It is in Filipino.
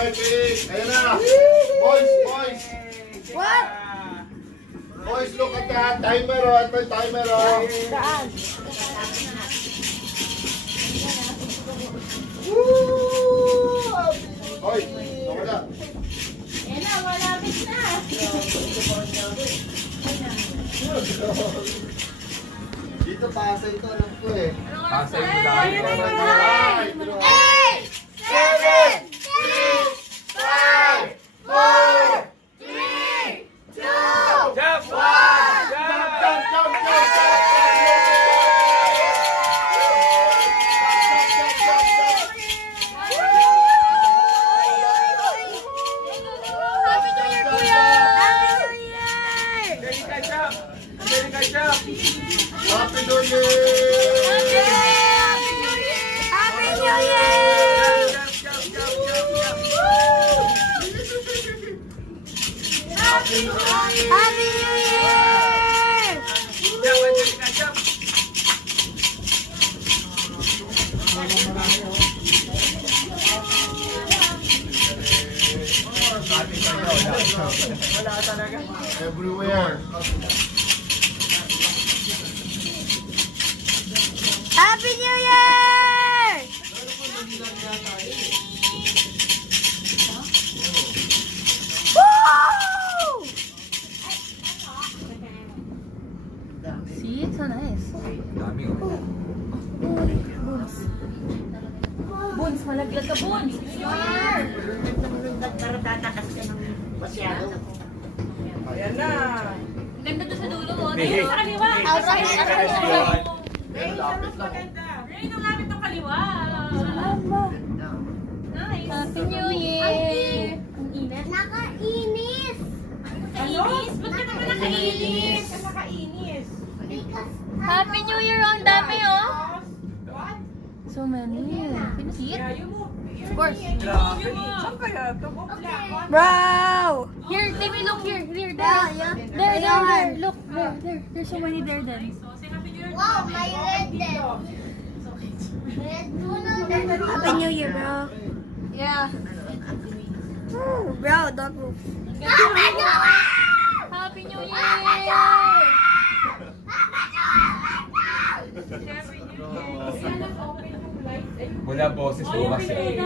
Ayan na. Boys, boys. What? Boys, look at that. Timer, oh. Ito yung timer, oh. Saan? Hoy, wala. Yan na, malapit na. Dito Pasay ito, alam ko eh. Pasay mo dahil. 8, 7, 6, 5, 4, 3, 2, Jump! 1. Jump, jump, jump, Happy New Year, Kuya! Happy New Year! America jump! America jump! Happy New Year! Happy New Year! Happy New Year! Jump, jump, jump, jump, jump! Happy New Year! Jump, America jump! Wala ka talaga. Everywhere. Happy New Year! Woo! See, it's so nice. Dami ko. Buns, malaglag ka, Buns. Ayan na. Ganda to sa dulo, oh. Hey, Dito sa kaliwa. Outside. Ray, mas maganda. Ray, nung namin itong kaliwa. Nice. Happy New Year. Ang init. Nakainis! Nakainis? Ba't ka naman nakainis? Nakainis! Happy New Year, ang dami, oh. So many. Can you see it? Of course. Saan kaya ito? Bro! Here, let me look here. There, there. Look, there. There's so many there then. Wow, may red din. Red puno din. Happy New Year, bro. Yeah. Bro, don't move. Happy New Year! Wala boses bukas eh.